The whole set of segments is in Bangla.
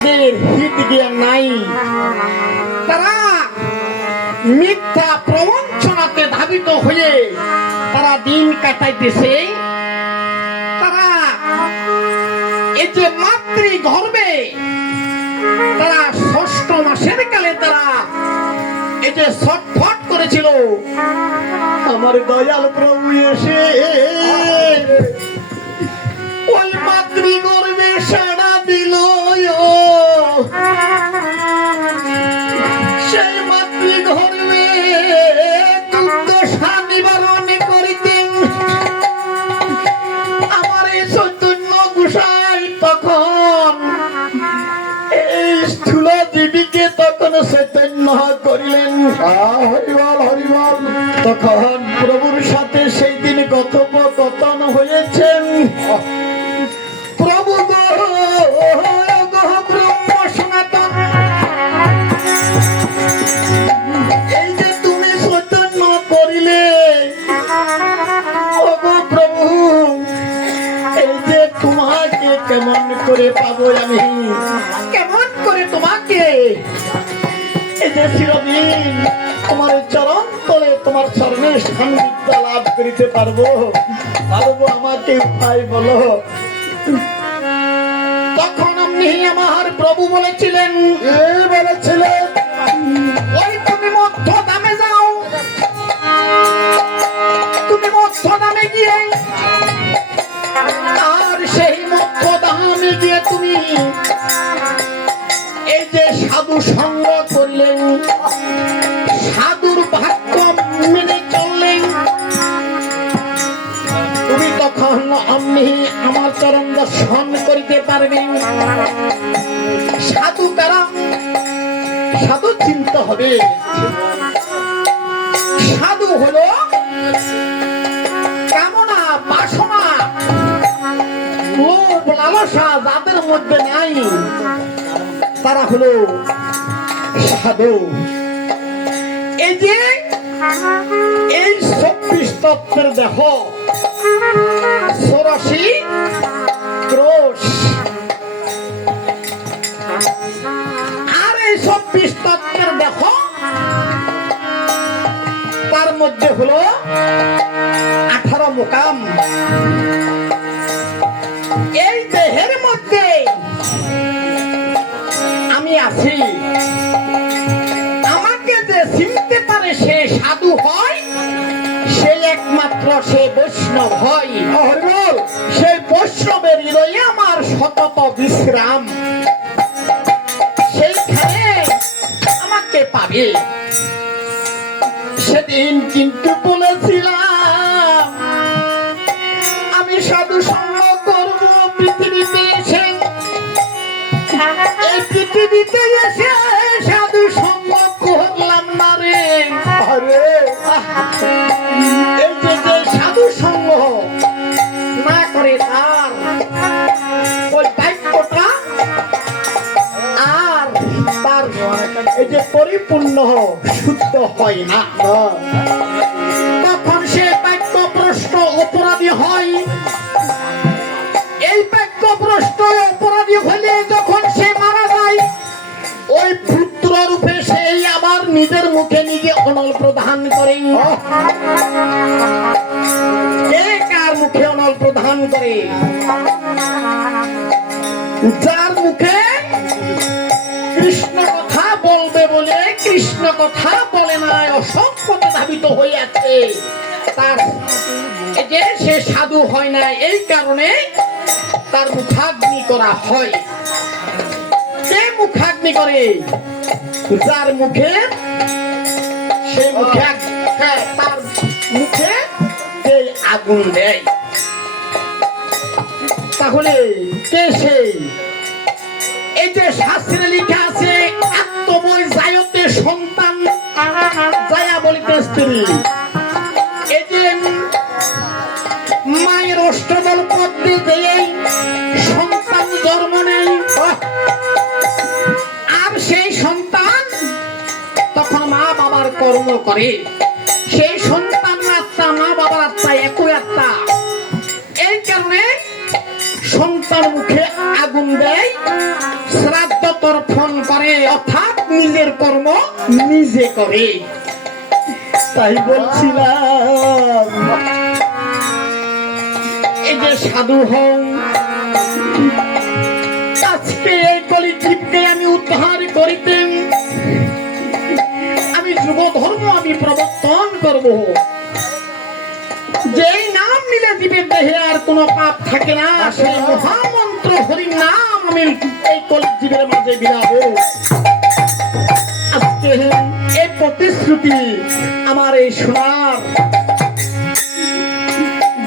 হিত জ্ঞান নাই, তারা মিথ্যা প্রবঞ্চনাতে ধাবিত হয়ে তারা দিন কাটাইতেছে। তারা এই যে মাতৃগর্ভে তারা ৬ষ্ঠ মাসের কালে তারা এই যে ছটফট করেছিল, আমার দয়াল প্রভু এসে ওই মাতৃগর্ভে সাড়া দিল। সেই মাতৃগর্ভে দুর্দশা নিবারণ করিতেন আমার এই চৈতন্য গোসাই। তখন এই স্থূল জীবীকে তখন চৈতন্য করিলেন। হরিবল হরিবল। তখন প্রভুর সাথে সেই দিন কথোপকথন হয়েছেন। প্রভু গো ব্রহ্ম সনাতন, এই যে তুমি চৈতন্য করিলে, ও গো প্রভু, এই যে তোমাকে কেমন করে পাবো আমি, কেমন করে তোমাকে এই যে চিরদিন তোমার চরণ তলে তোমার চরণের সান্নিধ্য লাভ করিতে পারবো, আমাকে উপায় বলো। তখন আপনি আমার প্রভু বলেছিলেন, ওই তুমি মধ্য দামে যাও, তুমি মধ্য দামে গিয়ে, আর সেই মধ্য দামে গিয়ে তুমি এই যে সাধু সঙ্গ করলেন, সাধুর বাক্য মেনে চললেন, তুমি তখন আপনি আমার চরণ দর্শন করিতে পারবেন। সাধু কারা? সাধু চিন্তা হবে। সাধু হলো কামনা বাসনা লোভ লালসা যাদের মধ্যে নাই, তারা হলো সাধু। এই যে এই ২৪ তত্ত্বের দেহ ৮৪ ক্রোশ, আর এই ২৪ তত্ত্বের দেহ তার মধ্যে হলো ১৮ মোকাম। এই দেহের মধ্যে আমি আছি। আমাকে যে চিনতে পারে সে সাধু হয়, সে একমাত্র সে বৈষ্ণব হয়। সেই বৈষ্ণবের হৃদয়ে আমার সতত বিশ্রাম, সেইখানে আমাকে পাবে। সেদিন কিন্তু বলেছিলাম আমি সাধু সঙ্গ করব পৃথিবীতে এসে, এই পৃথিবীতে এসে সাধু সঙ্গ করলাম না রে। এই যে সাধু সঙ্গ না করে তার ওই বাক্যটা আর তার এই যে পরিপূর্ণ শুদ্ধ হয় না, তখন সে বাক্য ভ্রষ্ট অপরাধী হয়। এই বাক্য ভ্রষ্ট অপরাধী হলে যখন সে মারা যায়, ওই পুত্র রূপে সেই আবার নিজের মুখে নিজে অনল প্রদান করে। কার মুখে অনল প্রদান করে? যার মুখে কৃষ্ণ কথা বলবে বলে কৃষ্ণ কথা বলে না, অসৎপথে ধাবিত হয়ে আছে, তার যে সে সাধু হয় না। এই কারণে তার মুখাগ্নি করা হয়। কে মুখাগ্নি করে? যার মুখে সে মুখে তার মুখে যে আগুন দেয়। তাহলে কে সেই? এই যে শাস্ত্রে লেখা আছে আত্মময় জায়তে সন্তান, জায়া বলিতে স্ত্রী। এই যে মায়ের অষ্টদল পদ্মে দিয়ে সন্তান জন্ম নেয়, আর সেই সন্তান তখন মা বাবার কর্ম করে। সেই সন্তান আত্মা মা বাবার আত্মা একই আত্মা। এই কারণে সন্তান মুখে আগুন দেয়, শ্রাদ্ধ আত্মতর্পণ করে, অর্থাৎ নিজের কর্ম নিজে করে। তাই বলছিলাম এই যে সাধু হও, আজকে এই কলিযুগকে আমি উদ্ধার করিতেন, আমি যুব ধর্ম আমি প্রবর্তন করব। যেই নাম নিলে জীবের দেহে আর কোনো পাপ থাকে না, সেই মহামন্ত্র হরির নাম আমি এই কলিযুগের মাঝে বিলাবো। আজকে এই প্রতিশ্রুতি আমার এই সোনার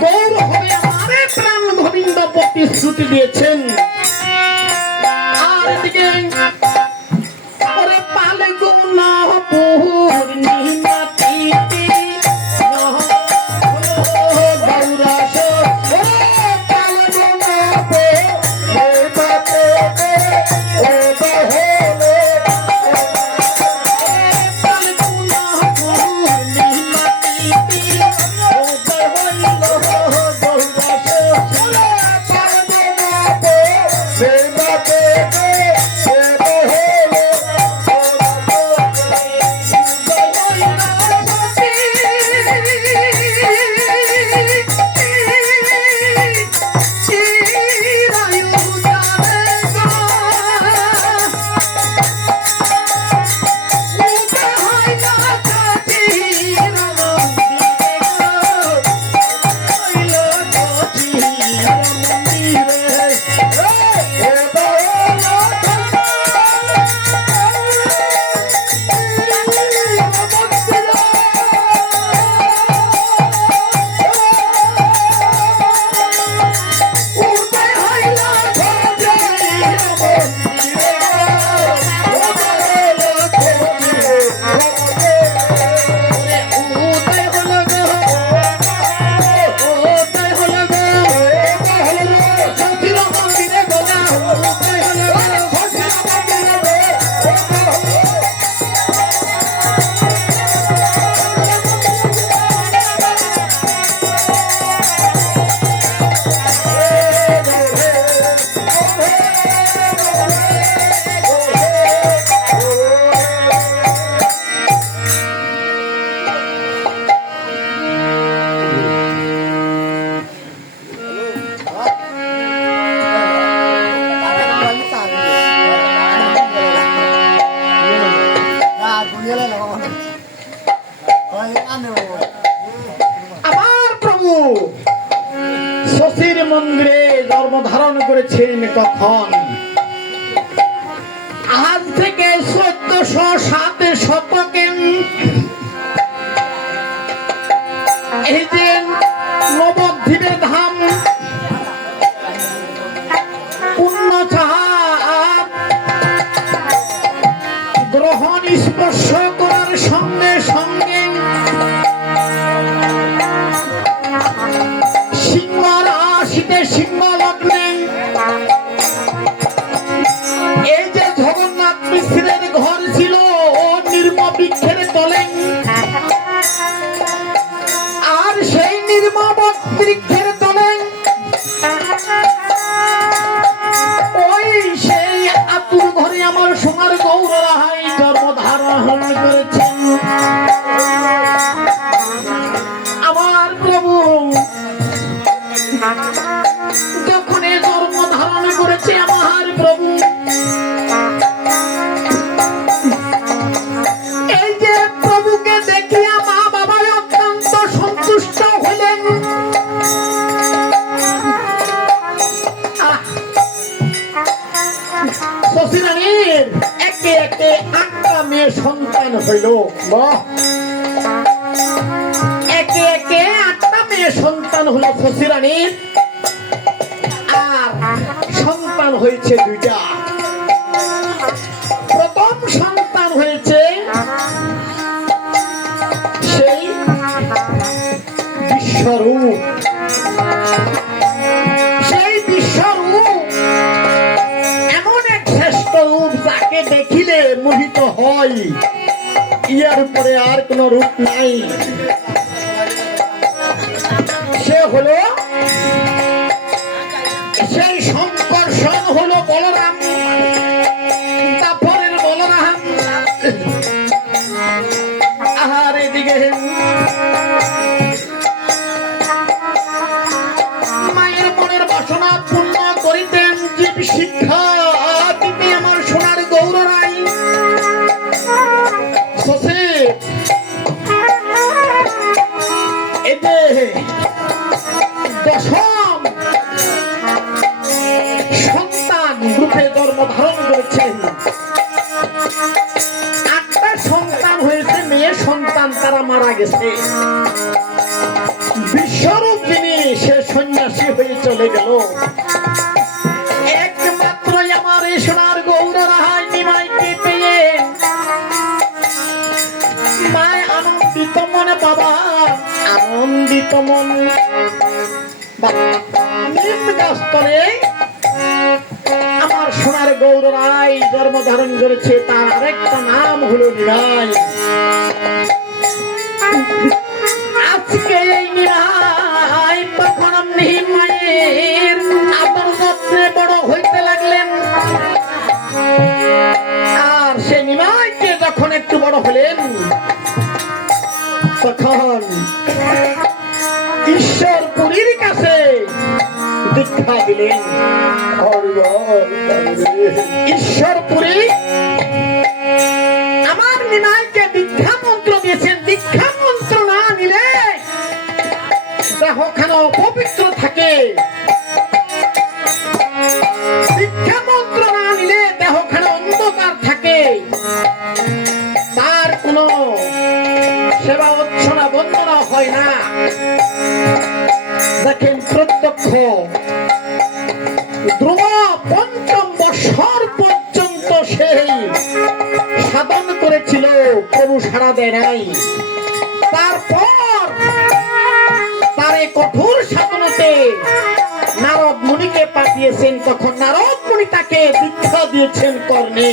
গৌর হবে, আমার প্রাণ গোবিন্দ প্রতিশ্রুতি দিয়েছেন। আর এদিকে ওরে পালে গুনা পূর্ণিমা তিথি আমার প্রভু শশীর মন্দিরে জন্ম ধারণ করেছেন কখন? আজ থেকে 1407 শতকে এই যে নবদ্বীপের ধাম পূর্ণচাঁদ গ্রহণ স্পর্শ করার সঙ্গে সঙ্গে সিংহর আশিতে সিংহ লগ্নে এই যে জগন্নাথ মিশ্রের ঘর ছিল ও নির্ম বৃক্ষের তলে, আর সেই নির্ম বৃক্ষের তলে ওই সেই আতুর ঘরে আমার সোনার গৌর রাহাই জন্ম ধারণ করেছেন। আমার প্রভু যখন এই জন্ম ধারণ করেছে আমার প্রভু, এই যে প্রভুকে দেখিয়া মা বাবা অত্যন্ত সন্তুষ্ট হলেন। শশীরানীর একে একে 8টা মেয়ে সন্তান হইল। একে একে 8টা মেয়ে সন্তান হলো শশীরানীর, আর সন্তান হয়েছে 2টা। প্রথম সন্তান হয়েছে সেই বিশ্বরূপ। সেই বিশ্বরূপ এমন এক শ্রেষ্ঠ রূপ যাকে দেখিলে মোহিত হয়, ইয়ার উপরে আর কোন রূপ নাই। সে হলো সেই শঙ্কর্ষণ হলো বলরাম। মারা গেছে, বিশ্বরূপ যিনি সে সন্ন্যাসী হয়ে চলে গেল। একমাত্রই আমার এই সোনার গৌর রাহাই নিমাইকে পেয়ে মায় আনন্দিত মনে, বাবা আনন্দিত মন। নিম গাছতলে আমার সোনার গৌর রায় জন্ম ধারণ করেছে, তার আরেকটা নাম হলো নিমাই। আজকে এই নিমাই তখন নিমাইয়ের আদর যত্নে বড় হইতে লাগলেন। আর সে নিমাইকে যখন একটু বড় হলেন তখন ঈশ্বরপুরীর কাছে দীক্ষা দিলেন। ঈশ্বরপুরী আমার নিমাইকে দীক্ষা মন্ত্র দিয়েছেন। দীক্ষা মন্ত্র না নিলে দেহখানা অপবিত্র থাকে, দীক্ষা মন্ত্র না নিলে দেহখানা অন্ধকার থাকে, তার কোন সেবা অর্চনা বন্দনা হয় না। দেখেন প্রত্যক্ষ ধ্রুব পঞ্চম বৎসর পর্যন্ত সেই সাধন করেছিল, প্রভু সাড়া দেয় নাই। তারপর তার এই কঠোর সাধনাতে নারদ মুনিকে পাঠিয়েছেন। তখন নারদ মুনি তাকে দীক্ষা দিয়েছেন কর্ণে।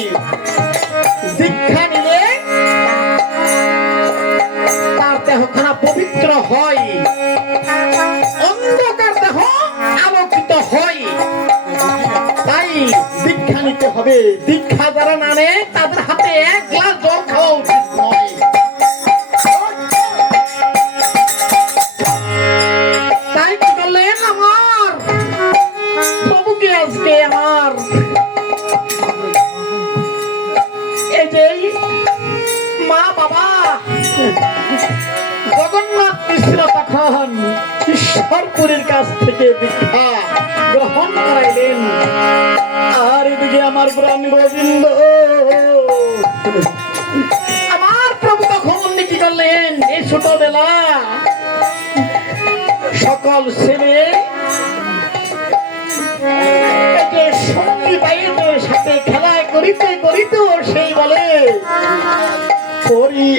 দীক্ষা নিলে তার দেহখানা পবিত্র হয়, অন্ধকার দেহ আলোকিত হয়। তাই দীক্ষা নিতে হবে। দীক্ষা যারা না নেয় তাদের হাতে এক গ্লাস জল খাওয়া উচিত নয়। তাই কি করলেন আমার প্রভুকে আজকে আমার এই যে মা বাবা জগন্নাথ মিশ্র তখন ঈশ্বরপুরীর কাছ থেকে দীক্ষা গ্রহণ করাইলেন। আর এদিকে আমার প্রাণ গোবিন্দ আমার প্রভু তখন কি করলেন, এই ছোটবেলা সকল ছেলে সঙ্গী বাইরের সাথে খেলা করিতে করিতে সেই বলে হরি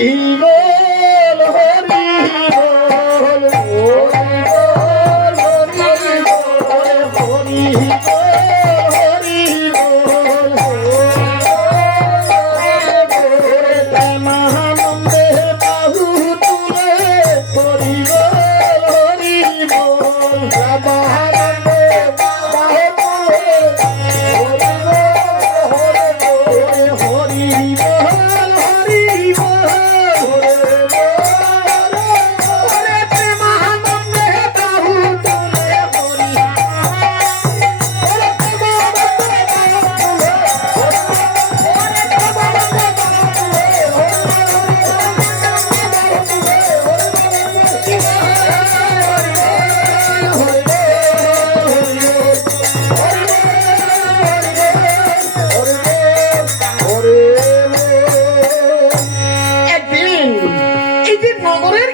বল হরি বল হরি বল হরি বল হরি বল মহানন্দে বাহু তুলে হরি বল হরি বল মহানন্দে বাহু তুলে হরি বল হরি বল হরি বল।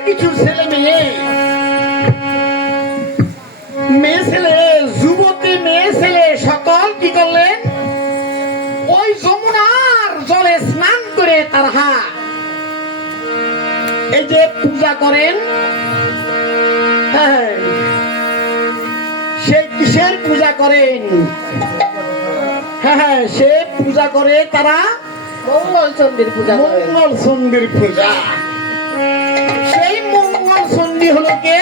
কিছু ছেলে মেয়ে ছেলে যুবতী মেয়ে ছেলে সকল কি করলেন, ওই যমুনার জলে স্নান করে তারা এই যে পূজা করেন। হ্যাঁ, সেই কিসের পূজা করেন? হ্যাঁ, সে পূজা করে তারা মঙ্গল চণ্ডীর পূজা। মঙ্গল চণ্ডীর পূজা। সেই মঙ্গল চণ্ডী হলো কে?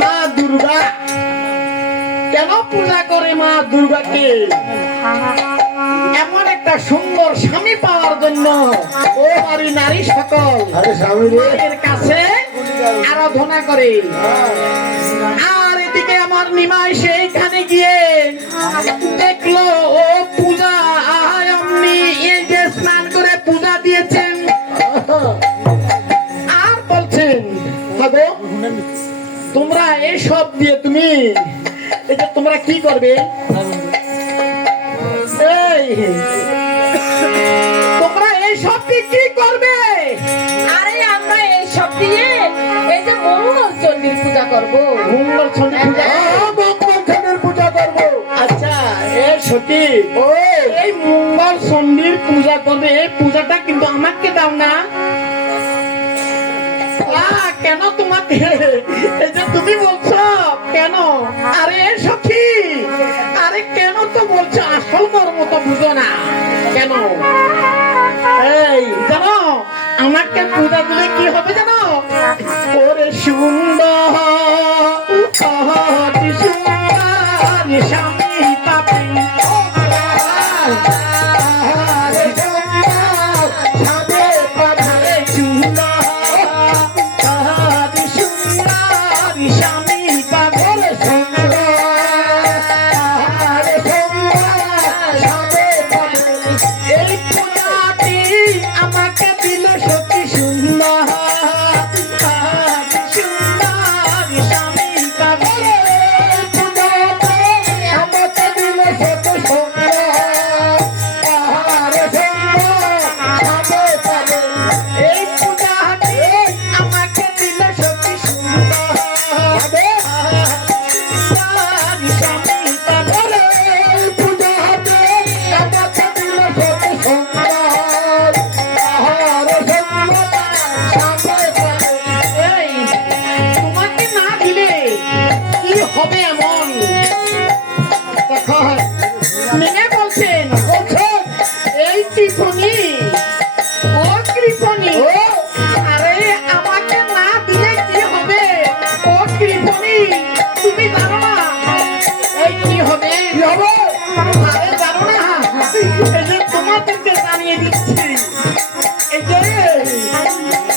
মা দুর্গা। কেন পূজা করে মা দুর্গাকে? এমন একটা সুন্দর স্বামী পাওয়ার জন্য ও বাড়ি নারী সকল মায়ের কাছে আরাধনা করে। আর এদিকে আমার নিমাই সেইখানে গিয়ে দেখলো ও পূজা অমনি এই যে স্নান করে পূজা দিয়েছেন। আর বলছেন তোমরা এইসব দিয়ে তুমি এই যে তোমরা কি করবে? তোমরা এইসব দিয়ে কি করবে? আরে আমরা দিয়ে এই যে মঙ্গল চণ্ডীর পূজা করব। মঙ্গল চণ্ডী পূজা, মঙ্গল চণ্ডীর পূজা করবো। আচ্ছা এ সতী, ও এই মঙ্গল চণ্ডীর পূজা করবে, এই পূজাটা কিন্তু আমাকে দাও না। কেন তোমাকে, এই যে তুমি বলছো কেন? আরে সখী, আরে কেন তো বলছো, আসল মর্ম তো বুঝো না কেন? এই জানো আমাকে পূজা দিলে কি হবে জানো? ওরে সুন্দর অতি সুন্দর স্বামী পাপি হবে এমন মেনে বলছেন, এই কৃপণী, ও কৃপণী, আরে আমাকে না দিলে কি হবে? ও কৃপণী, তুমি জানো না এই কি হবে? আরে জানো না, এই যে তোমাদেরকে জানিয়ে দিচ্ছি, এই যে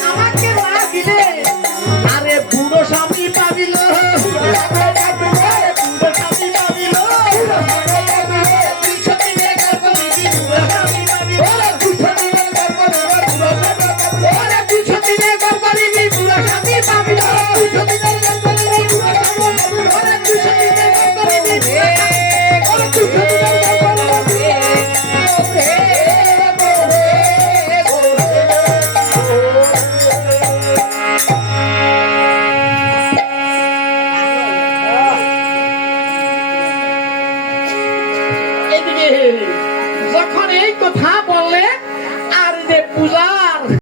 আমাকে না দিলে আরে বুড়ো স্বামী পাবিল, যখন এই কথা বললে আর যে পূজা